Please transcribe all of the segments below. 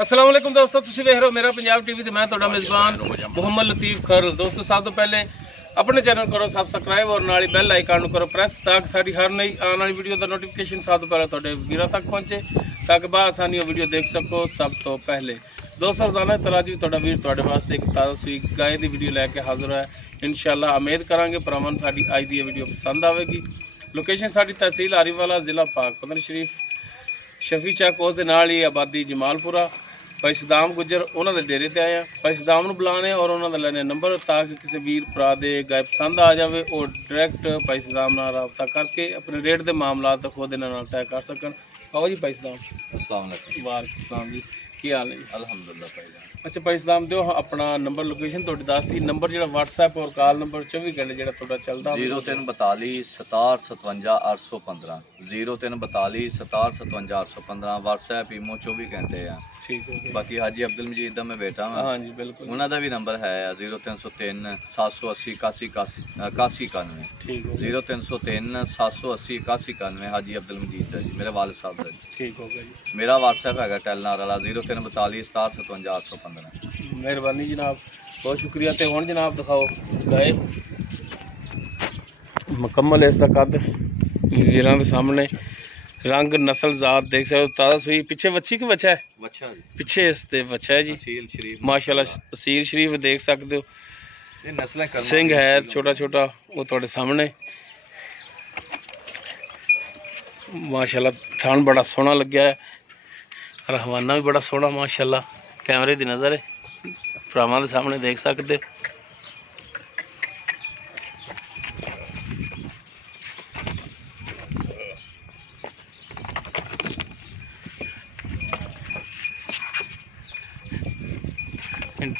अस्सलाम वालेकुम दोस्तों, तुसीं वेख रहे हो मेरा पंजाब टीवी ते मैं तुहाडा मेज़बान मुहम्मद लतीफ खरल। दोस्तों सब तो पहले अपने चैनल करो सब्सक्राइब और नाल बैल आइकन करो प्रेस ताकि साडी हर नई आने वाली वीडियो का नोटिफिकेशन सब तो पहले तुहाडे वीरां तक पहुंचे ताकि बआसानी वीडियो देख सको सब तो पहले। दोस्तों रोजाना तराजी तुहाडा वीर तुहाडे वास्ते एक ताज़ा सूई गाय की वीडियो लैके हाजिर है। इंशाअल्लाह उम्मीद करांगे भरावां नूं साडी अज दी वीडियो पसंद आवेगी। लोकेशन साडी तहसील आरीवाला जिला पाक पतन शरीफ शफी चक उस दे नाल ही आबादी जमालपुरा भाई सदाम गुजर उन्होंने डेरे ते आया। भाई सदाम नूं बुलाने और उन्होंने लेने नंबर ताकि किसी वीर भरा दे गाय पसंद आ जाए और डायरैक्ट भाई सदाम नाल राबता करके अपने रेट के मामलात खुद इन्हां नाल तय कर सकन। आओ जी भाई सदाम। अस्सलाम वालेकुम। वालेकुम सलाम जी, की हाल है जी? अल्हम्दुलिल्लाह भाईजान। अच्छा भाई सदाम दिओ अपना नंबर लोकेशन थोड़ी दस दी नंबर जो व्हाट्सएप और कॉल नंबर 24 घंटे जो थोड़ा चलता 0342 67 57 815 0342 67 57 815 व्हाट्सएप ईमो 24 घंटे है। ठीक है। बाकी हाजी अब्दुल मजीद दा मैं बेटा हाँ। हाँ जी बिल्कुल। उन्होंने भी नंबर है 0303 780 81 91। ठीक है। 0303 780 81 91 हाजी अब्दुल मजीद दा जी मेरे वालिद साहब दा जी। ठीक हो गया जी। मेरा व्हाट्सएप है टेलनार वाला 0342 67 57 815। मेहरबानी जनाब, बहुत शुक्रिया। तो हुण जनाब दिखाओ गाय मुकम्मल इसका कद वीरां दे सामने रंग नस्ल जात देख सकते हो ताज़ा सूई। पीछे वच्छी कि बच्चा है? बच्चा जी। पीछे इसते बच्चा है जी। असील शरीफ माशाल्लाह असील शरीफ देख सकते हो। ये नस्लें सिंह है छोटा छोटा वो थोड़े सामने माशाल्लाह। थान बड़ा सोहना लग्या है और हवाना भी बड़ा सोहना माशाल्लाह। कैमरे की नज़र है भरावां दे सामने देख सकते।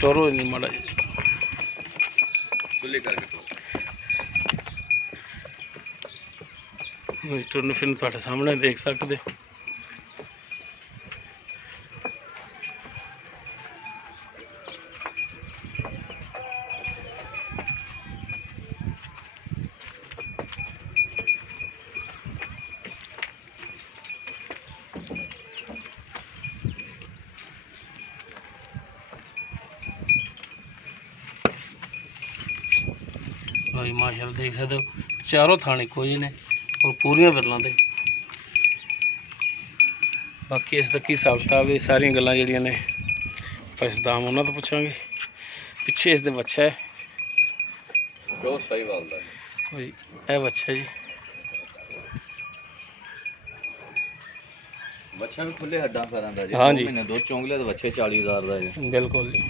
टोरो नहीं माड़ा खुले करके टुरन फिरन तुहाडे सामने देख सकते। भाई माशाल्लाह देख सकते हो चारों थाने कोई ने और पूरियां विरलां दे। बाकी इस की हिसाब किताब सारियां गल्लां जिहड़ियां ने भाई सदाम उन्हां तो पुछांगे। पिछे इस दे बच्चा है जो सही बात है जी, ए बच्चा जी बच्चा भी खुले हड्डां पैरां दा जी। हाँ जी। महीने दो चोंगले ते बच्चे 40,000 दा जी। बिल्कुल जी।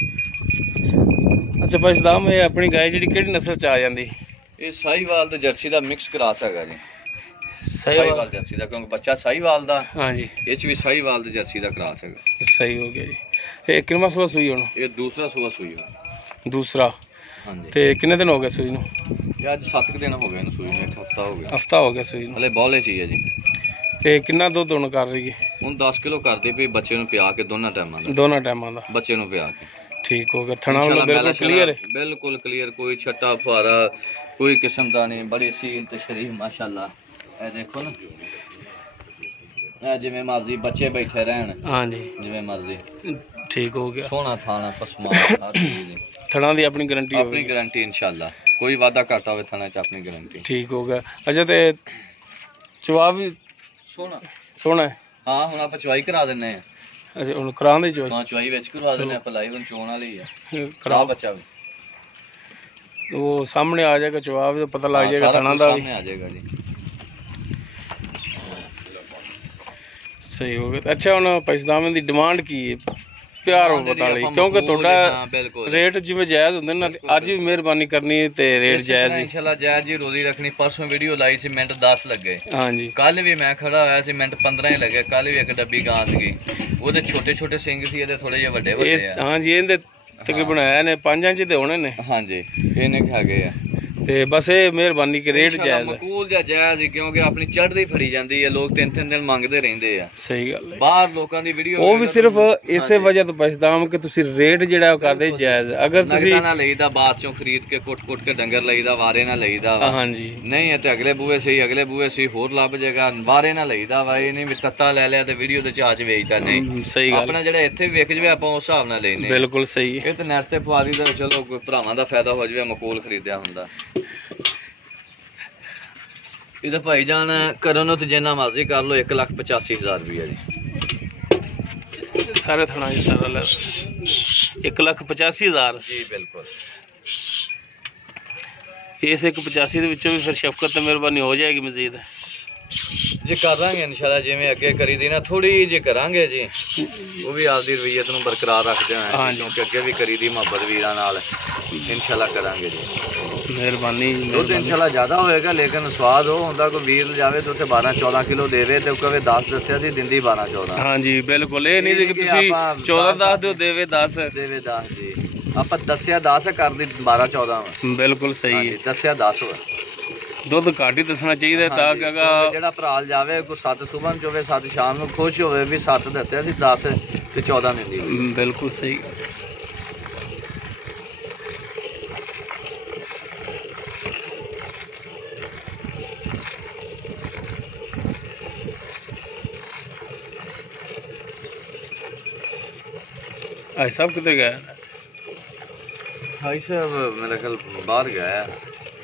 अच्छा भाई सदाम ये अपनी गाय जी किहड़ी नस्ल च आ जाती? ये साहीवाल ते जर्सी दा मिक्स क्रॉस हैगा जी। साहीवाल साहीवाल जर्सी दा क्योंकि बच्चा साहीवाल दा हाँ जी इस भी साहीवाल ते जर्सी दा क्रॉस हैगा। सही हो गया जी। ये कितना सुबह सुई होना? ये दूसरा सुबह सुई है। दूसरा हाँ जी। ते कितने दिन हो गए सुई नूं? ये आज 7 दिन हो गए न सुई ने, एक हफ्ता हो गया। हफ्ता हो गया सुई नूं। हले बॉले चाहिए जी। ते कितना दुध होना कर रही है? ਹੁਣ 10 किलो करदे पई बच्चे ਨੂੰ ਪਿਆ ਕੇ ਦੋਨਾਂ ਟਾਈਮਾਂ ਦਾ। दोनों टाइमां दा ਬੱਚੇ ਨੂੰ ਪਿਆ ਕੇ ठीक हो गया। थना वाला बिल्कुल क्लियर है। बिल्कुल क्लियर, कोई छट्टा फुहारा कोई किस्म का नहीं। बड़ी सील ते शरीफ माशाल्लाह। ए देखो ना ए जिवें मर्जी बच्चे बैठे रहन हाँ जी जिवें मर्जी ठीक हो गया। सोहना थाना पसमा हर चीज दी थना दी अपनी गारंटी हो अपनी गारंटी इंशाल्लाह। कोई वादा घाटा होवे थाने च अपनी गारंटी। ठीक हो गया। अच्छा ते चवा भी सोहना सोहना है? हाँ हुण आपां चवाई करा दिन्ने आ। अच्छा हुण करां दे चवाई? हाँ चवाई विच करवा दिन्ने आ। भलाई हुण चोण वाली है करा बच्चा भी वो सामने आ जाएगा जवाब तो पता लग जाएगा थना दा भी सामने आ जाएगा जी। सही हो गया। अच्छा हुण पैसदामे दी डिमांड की है प्यार हो पता लगी क्योंकि थोड़ा रेट जिवें जायज़ हुंदे ना अज भी मेहरबानी करनी ते रेट जायज़ ही इंशाल्लाह जायज़ ही रोजी रखनी। परसों वीडियो लाई सी मिनट 10 लगे। हाँ जी कल भी मैं खड़ा होया सी मिनट 15 ही लगे। कल भी एक डब्बी गां सी ओदे छोटे छोटे सिंग सी एदे थोड़े जे वड्डे वड्डे आ। हाँ जी इहदे तकरीबन है ने 5 इंच दे होने ने। हाँ जी इन्ने हैगे आ ਤੇ बस ये मेहरबानी के रेट जायज है, मकबूल ਜਾਂ ਜਾਇਜ਼ क्योंकि अपनी चढ़दी फड़ी जाती है, लोग 3-3 दिन ਮੰਗਦੇ ਰਹਿੰਦੇ ਆ। सही गल है। ਬਾਹਰ ਲੋਕਾਂ ਦੀ ਵੀਡੀਓ ਉਹ ਵੀ ਸਿਰਫ ਇਸੇ ਵਜ੍ਹਾ ਤੋਂ ਪੁੱਛਦਾ ਹਾਂ ਕਿ ਤੁਸੀਂ ਰੇਟ ਜਿਹੜਾ ਉਹ ਕਰਦੇ ਜਾਇਜ਼। ਅਗਰ ਤੁਸੀਂ ਨਗਦਾਂ ਨਾਲ ਲਈਦਾ, ਬਾਅਦ ਚੋਂ ਖਰੀਦ ਕੇ ਕੁੱਟ ਕੇ ਡੰਗਰ ਲਈਦਾ, ਵਾਰੇ ਨਾਲ ਲਈਦਾ ਵਾ। ਹਾਂਜੀ ਨਹੀਂ ਹੈ ਤੇ ਅਗਲੇ ਬੂਹੇ ਸਹੀ ਹੋਰ ਲੱਭ ਜਾਏਗਾ, ਵਾਰੇ ਨਾਲ ਲਈਦਾ ਵਾ। ਇਹ ਨਹੀਂ ਵੀ ਤੱਤਾ ਲੈ ਲਿਆ ਤੇ ਵੀਡੀਓ ਦੇ ਚਾਚ ਵੇਚਦਾ। ਨਹੀਂ, ਸਹੀ ਗੱਲ, ਆਪਣਾ ਜਿਹੜਾ ਇੱਥੇ ਵਿਕ ਜਵੇ ਆਪਾਂ ਉਸ ਹਿਸਾਬ ਨਾਲ ਲੈਨੇ। ਬਿਲਕੁਲ ਸਹੀ ਹੈ। ਇਹ ਤੇ ਨੈਟ ਤੇ ਪੁਆਰੀ ਦਾ ਚਲੋ ਕੋਈ ਭਰਾਵਾਂ ਦਾ ਫਾਇਦਾ ਹੋ ਜਵੇ, ਮਕੂਲ ਖਰੀਦਿਆ ਹੁੰਦਾ। ਇਹਦਾ ਭਾਈ ਜਾਨ ਕਰਨ ਨੂੰ ਤੇ ਜਿੰਨਾ ਮਰਜ਼ੀ ਕਰ ਲਓ 1,85,000 ਰੁਪਇਆ ਜੀ। ਸਾਰੇ ਥਣਾ ਜੀ ਸਾਰਾ ਲੈ 1,85,000 ਜੀ ਬਿਲਕੁਲ। ਇਸ 1,85 ਦੇ ਵਿੱਚੋਂ ਵੀ ਫਿਰ ਸ਼ਫਕਤ ਤੇ ਮਿਹਰਬਾਨੀ ਹੋ ਜਾਏਗੀ ਮਜ਼ੀਦ ਜੀ। ਕਰਾਂਗੇ ਇਨਸ਼ਾਅੱਲਾ, ਜਿਵੇਂ ਅੱਗੇ ਕਰੀ ਦੀ ਨਾ ਥੋੜੀ ਜਿਹੀ ਕਰਾਂਗੇ ਜੀ। ਉਹ ਵੀ ਆਪਦੀ ਰਵਈਅਤ ਨੂੰ ਬਰਕਰਾਰ ਰੱਖਦੇ ਹੋਏ, ਕਿਉਂਕਿ ਅੱਗੇ ਵੀ ਕਰੀ ਦੀ ਮੁਹੱਬਤ ਵੀਰਾਂ ਨਾਲ। ਇਨਸ਼ਾਅੱਲਾ ਕਰਾਂਗੇ ਜੀ, ਮਿਹਰਬਾਨੀ। ਦੁੱਧ ਇਨਸ਼ਾਅੱਲਾ ਜ਼ਿਆਦਾ ਹੋਏਗਾ, ਲੇਕਿਨ ਸਵਾਦ ਉਹ ਹੁੰਦਾ ਕੋਈ ਵੀਰ ਜਾਵੇ ਤੇ ਉੱਥੇ 12-14 ਕਿਲੋ ਦੇਵੇ ਤੇ ਉਹ ਕਵੇ 10 ਦੱਸਿਆ ਸੀ, ਦਿੰਦੀ 12-14। ਹਾਂਜੀ ਬਿਲਕੁਲ, ਇਹ ਨਹੀਂ ਕਿ ਤੁਸੀਂ 14 ਦੱਸ ਦਿਓ ਦੇਵੇ 10 ਜੀ। ਆਪਾਂ ਦੱਸਿਆ 10 ਕਰਦੀ 12-14। ਬਿਲਕੁਲ ਸਹੀ ਹੈ, ਦੱਸਿਆ 10 ਦੁੱਧ ਘੱਟ ਹੀ ਦੱਸਣਾ ਚਾਹੀਦਾ ਤਾਂ ਕਿ ਜਿਹੜਾ ਭਰਾ ਜਾਵੇ ਕੋਈ 7 ਸੁਬਹ ਨੂੰ ਹੋਵੇ 7 ਸ਼ਾਮ ਨੂੰ ਖੁਸ਼ ਹੋਵੇ ਵੀ 7 ਦੱਸਿਆ ਸੀ 10 ਤੇ 14 ਦਿੰਦੀ। ਬਿਲਕੁਲ ਸਹੀ। भाई साहब किधर गया? भाई साहब मेरा ख्याल बाहर गया है,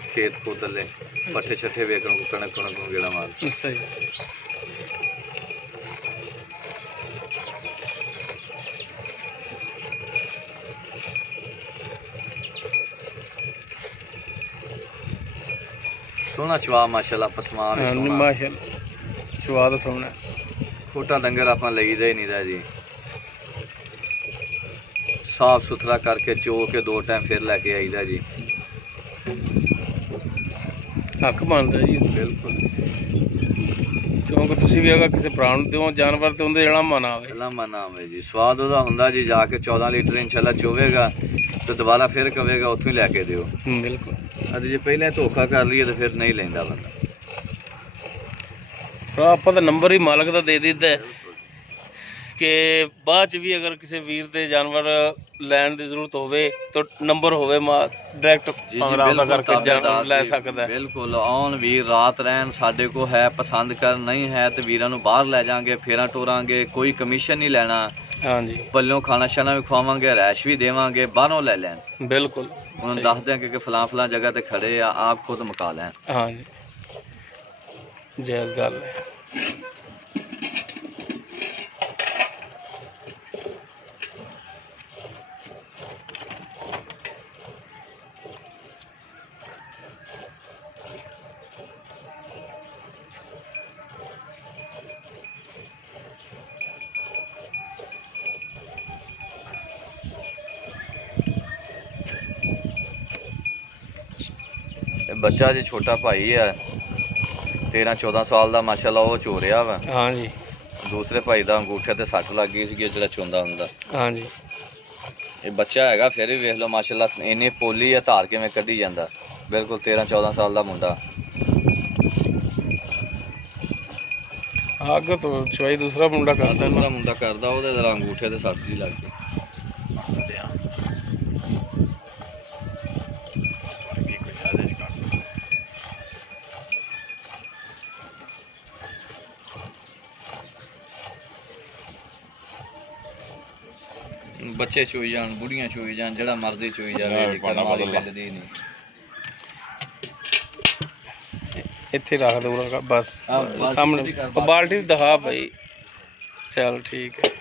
खेत को तले पट्ठे छठे वेखण को कणक को गेड़ा मार। सही सोना चवा माशाल्लाह, पसमान माशाल्लाह चवा तो सोना। छोटा डंगर अपना लईदा ही नहीं जी, साफ सुथरा करके चो के 2 टाइम फिर लैके आईदा जी। हक बनता जी बिल्कुल, क्योंकि तुसी भी अगर किसी भरा नूं दिओ जानवर ते उहदे इलामा ना आवे जी। स्वाद उहदा हुंदा जी, जाके 14 लीटर इंशाल्लाह चोवेगा तो दोबारा फिर कवेगा उत्थों ही लैके दिओ। बिल्कुल, अरे जे पहले धोखा कर लीए तो फिर नहीं लैंदा बंदा। ਆਪਾਂ ਤਾਂ ਨੰਬਰ ਹੀ ਮਾਲਕ ਦਾ ਦੇ ਦਿੱਤਾ ਹੈ ਕਿ ਬਾਅਦ ਚ ਵੀ ਅਗਰ ਕਿਸੇ ਵੀਰ ਦੇ ਜਾਨਵਰ ਲੈਣ ਦੀ ਜ਼ਰੂਰਤ ਹੋਵੇ ਤਾਂ ਨੰਬਰ ਹੋਵੇ ਡਾਇਰੈਕਟ ਰਾਬਤਾ ਕਰਕੇ ਜਾਨਵਰ ਲੈ ਸਕਦਾ। ਬਿਲਕੁਲ, ਆਉਣ ਵੀਰ ਰਾਤ ਰਹਿਣ ਸਾਡੇ ਕੋਲ ਹੈ, ਪਸੰਦ ਕਰ ਨਹੀਂ ਹੈ ਤੇ ਵੀਰਾਂ ਨੂੰ ਬਾਹਰ ਲੈ ਜਾਾਂਗੇ, ਫੇਰਾਂ ਟੋਰਾਂਗੇ, ਕੋਈ ਕਮਿਸ਼ਨ ਨਹੀਂ ਲੈਣਾ। ਹਾਂਜੀ, ਪੱਲਿਓਂ ਖਾਣਾ ਸ਼ਾਨਾ ਵੀ ਖਵਾਵਾਂਗੇ, ਰੈਸ਼ ਵੀ ਦੇਵਾਂਗੇ, ਬਾਹਰੋਂ ਲੈ ਲੈਣ। ਬਿਲਕੁਲ, ਉਹਨਾਂ ਨੂੰ ਦੱਸ ਦਿਆਂ ਕਿ ਫਲਾਂ ਜਗ੍ਹਾ ਤੇ ਖੜੇ ਆ, ਆਪ ਖੁਦ ਮੁਕਾ ਲੈਣ। ਹਾਂਜੀ, ਜਾਇਜ਼ ਗੱਲ ਹੈ। ਬੱਚਾ ਜੀ ਛੋਟਾ ਭਾਈ ਹੈ 13-14 ਸਾਲ ਦਾ ਮਾਸ਼ਾਅੱਲਾ, ਉਹ ਚੋ ਰਿਹਾ ਵਾ। ਹਾਂਜੀ, ਦੂਸਰੇ ਭਾਈ ਦਾ ਅੰਗੂਠੇ ਤੇ ਸੱਟ ਲੱਗ ਗਈ ਸੀ ਜਿਹੜਾ ਚੋਂਦਾ ਹੁੰਦਾ। ਹਾਂਜੀ, ਇਹ ਬੱਚਾ ਹੈਗਾ ਫਿਰ ਵੀ ਵੇਖ ਲਓ ਮਾਸ਼ਾਅੱਲਾ ਇੰਨੀ ਪੋਲੀ ਆ, ਧਾਰ ਕਿਵੇਂ ਕੱਢੀ ਜਾਂਦਾ। ਬਿਲਕੁਲ 13-14 ਸਾਲ ਦਾ ਮੁੰਡਾ। ਅੱਗੇ ਤੋਂ ਚਵਾਈ ਦੂਸਰਾ ਮੁੰਡਾ ਕਰਦਾ, ਉਹਦੇ ਜ਼ਰਾ ਅੰਗੂਠੇ ਤੇ ਸੱਟ ਜੀ ਲੱਗ ਗਈ। ਬੱਚੇ ਚੋਈ ਜਾਣ, ਬੁੜੀਆਂ ਚੋਈ ਜਾਣ, ਜਿਹੜਾ ਮਰਜ਼ੀ ਚੋਈ ਜਾਵੇ, ਕਰਮ ਵਾਲੀ ਮਿਲਦੀ ਨਹੀਂ। ਇੱਥੇ ਰੱਖ ਦੋ ਬਸ ਸਾਹਮਣੇ ਬਾਲਟੀ ਦਿਖਾ ਭਾਈ। ਚਲ ਠੀਕ ਹੈ।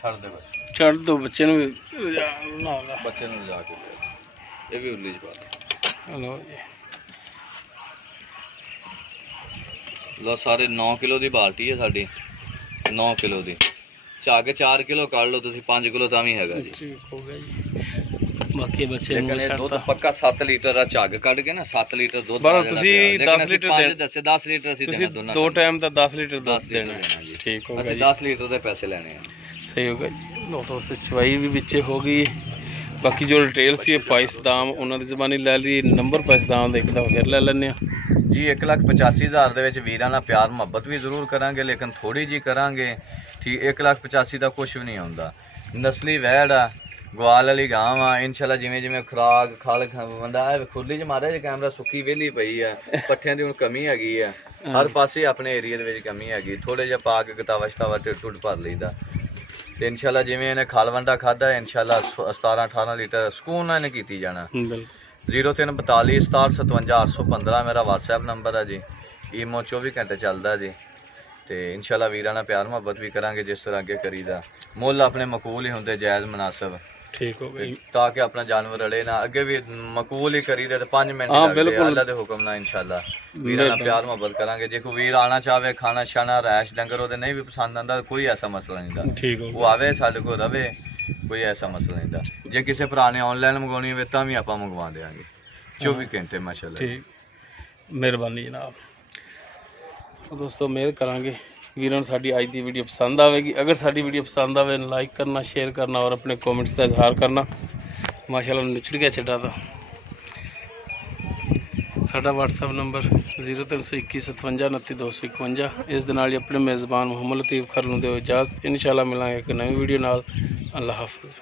ਛੱਡ ਦੇ ਬੱਚੇ, ਛੱਡ ਦੋ ਬੱਚੇ ਨੂੰ ਬੱਚੇ ਨੂੰ ਲਿਜਾ ਕੇ ਇਹ ਵੀ ਉੱਲੀ ਚ ਪਾ ਦੇ। ਲਓ ਜੀ, ਲਓ ਸਾਰੇ 9 ਕਿਲੋ ਦੀ ਬਾਲਟੀ ਹੈ ਸਾਡੀ, 9 ਕਿਲੋ ਦੀ। ਝੱਗ 4 ਕਿਲੋ ਕੱਢ ਲਓ ਤੁਸੀਂ, 5 ਕਿਲੋ ਤਾਂ ਵੀ ਹੈਗਾ ਜੀ। ਠੀਕ ਹੋ ਗਿਆ ਜੀ। ਬਾਕੀ ਬੱਚੇ ਨੂੰ ਦੁੱਧ ਪੱਕਾ 7 ਲੀਟਰ ਦਾ ਝੱਗ ਕੱਢ ਕੇ ਨਾ 7 ਲੀਟਰ ਦੁੱਧ ਪਰ ਤੁਸੀਂ 10 ਲੀਟਰ ਦੱਸੇ 10 ਲੀਟਰ ਅਸੀਂ ਦੇਣਾ ਦੋਨਾਂ ਦੋ ਟਾਈਮ ਦਾ 10 ਲੀਟਰ ਦੁੱਧ ਦੇਣਾ ਜੀ। ਠੀਕ ਹੋ ਗਿਆ ਅਸੀਂ ਜੀ, 10 ਲੀਟਰ ਦੇ ਪੈਸੇ ਲੈਣੇ ਆ। ਸਹੀ ਹੋ ਗਿਆ ਜੀ। ਲੋ ਦੋਸਤੋ ਚਵਾਈ ਵੀ ਵਿੱਚੇ ਹੋ ਗਈ। ਬਾਕੀ ਜੋ ਡਿਟੇਲ ਸੀ ਪਾਈਸ ਦਾਮ ਉਹਨਾਂ ਦੀ ਜ਼ਬਾਨੀ ਲੈ ਲਈ, ਨੰਬਰ ਪਾਈਸ ਦਾਮ ਦਾ ਇੱਕ ਦਫਾ ਫਿਰ ਲੈ ਲੈਂਦੇ ਆ ਜੀ। 1,85,000 ਦੇ ਵਿੱਚ ਵੀਰਾਂ ਨਾਲ ਪਿਆਰ ਮੁਹੱਬਤ ਵੀ ਜ਼ਰੂਰ ਕਰਾਂਗੇ, ਲੇਕਿਨ ਥੋੜੀ ਜੀ ਕਰਾਂਗੇ ਠੀਕ। 1,85,000 ਦਾ ਕੁਝ ਵੀ ਨਹੀਂ ਹੁੰਦਾ। ਨਸਲੀ ਵੈੜ ਆ, ਗਵਾਲ ਵਾਲੀ ਗਾਂ ਆ। ਇਨਸ਼ਾਅੱਲਾ ਜਿਵੇਂ ਜਿਵੇਂ ਖੁਰਾਕ ਖਲ ਬੰਦਾ ਖੁਰਲੀ ਚ ਮਾਰਿਆ ਜੇ ਕੈਮਰਾ, ਸੁੱਕੀ ਵਿਹਲੀ ਪਈ ਆ, ਪੱਠਿਆਂ ਦੀ ਹੁਣ ਕਮੀ ਹੈਗੀ ਆ ਹਰ ਪਾਸੇ, ਆਪਣੇ ਏਰੀਆ ਦੇ ਵਿੱਚ ਕਮੀ ਹੈਗੀ। ਥੋੜੇ ਜਿਹਾ ਪਾ ਕੇ ਗਤਾਵਾ ਸ਼ਤਾਵਾ ਟੁੱਟ ਭਰ ਲਈਦਾ। ਤੇ ਇਨਸ਼ਾਅੱਲਾ ਜਿਵੇਂ ਇਹਨੇ ਖਲ ਵੰਡਾ ਖਾਦਾ, ਇਨਸ਼ਾਅੱਲਾ 17-18 ਲੀਟਰ ਸਕੂਨ ਨਾਲ ਇਹਨੇ ਕੀਤੀ ਜਾਣਾ। 0342 67 57 815 ਮੇਰਾ WhatsApp ਨੰਬਰ ਹੈ ਜੀ। ਈਮੋ 24 ਘੰਟੇ ਚੱਲਦਾ ਜੀ। ਤੇ ਇਨਸ਼ਾਅੱਲਾ ਵੀਰਾਂ ਨਾਲ ਪਿਆਰ ਮੁਹੱਬਤ ਵੀ ਕਰਾਂਗੇ ਜਿਸ ਤਰ੍ਹਾਂ ਅੱਗੇ ਕਰੀਦਾ। ਮੁੱਲ ਆਪਣੇ ਮਕਬੂਲ ਹੀ ਹੁੰਦੇ, ਜਾਇਜ਼ ਮੁਨਾਸਬ। ਠੀਕ ਹੋ ਗਈ, ਤਾਂ ਕਿ ਆਪਣਾ ਜਾਨਵਰ ਅੜੇ ਨਾ। ਅੱਗੇ ਵੀ ਮਕਬੂਲ ਹੀ ਕਰੀਦਾ ਤੇ 5 ਮਿੰਟ ਅੱਲਾ ਦੇ ਹੁਕਮ ਨਾਲ ਇਨਸ਼ਾਅੱਲਾ ਵੀਰਾਂ ਨਾਲ ਪਿਆਰ ਮੁਹੱਬਤ ਕਰਾਂਗੇ। ਜੇ ਕੋਈ ਵੀਰ ਆਣਾ ਚਾਹਵੇ, ਖਾਣਾ ਛਾਣਾ ਰੈਸ਼ ਡੰਗਰ ਉਹਦੇ ਨਹੀਂ ਵੀ ਪਸੰਦ ਆਂਦਾ, ਕੋਈ ਐਸਾ ਮਸਲਾ ਨਹੀਂ ਦਾ। ਠੀਕ ਹੋ ਉਹ ਆਵੇ ਸਾਡੇ ਕੋਲ ਰਵੇ, ਕੋਈ ਐਸਾ ਮਸਲਾ ਨਹੀਂ ਦਾ। ਜੇ ਕਿਸੇ ਭਰਾ ਨੇ ਆਨਲਾਈਨ ਮੰਗਵਾਉਣੀ ਹੋਵੇ ਤਾਂ ਵੀ ਆਪਾਂ ਮੰਗਵਾ ਦੇਵਾਂਗੇ 24 ਘੰਟੇ ਮਾਸ਼ਾਅੱਲਾ। ਠੀਕ, ਮਿਹਰਬਾਨੀ ਜਨਾਬ। ਦੋਸਤੋ ਮਿਹਰ ਕਰਾਂਗੇ ਵੀਰਾਂ ਨੂੰ ਸਾਡੀ ਅੱਜ ਦੀ ਵੀਡੀਓ ਪਸੰਦ ਆਵੇਗੀ। ਅਗਰ ਸਾਡੀ ਵੀਡੀਓ ਪਸੰਦ ਆਵੇ ਲਾਈਕ ਕਰਨਾ, ਸ਼ੇਅਰ ਕਰਨਾ ਔਰ ਆਪਣੇ ਕमेंट्स ਦਾ ਇਜ਼ਹਾਰ ਕਰਨਾ। ਮਾਸ਼ਾਅੱਲਾ ਨਿਚੜ ਗਿਆ ਛੱਡਾ ਤਾਂ। ਸਾਡਾ WhatsApp ਨੰਬਰ 0321 57 29 251। ਇਸ ਦੇ ਨਾਲ ਹੀ ਆਪਣੇ ਮੇਜ਼ਬਾਨ ਮੁਹੰਮਦ ਲਤੀਫ ਖਰ ਨੂੰ ਦਿਓ ਇਜਾਜ਼ਤ। ਇਨਸ਼ਾਅੱਲਾ ਮਿਲਾਂਗੇ ਇੱਕ ਨਵੀਂ ਵੀਡੀਓ ਨਾਲ। ਅੱਲਾ ਹਾਫਿਜ਼।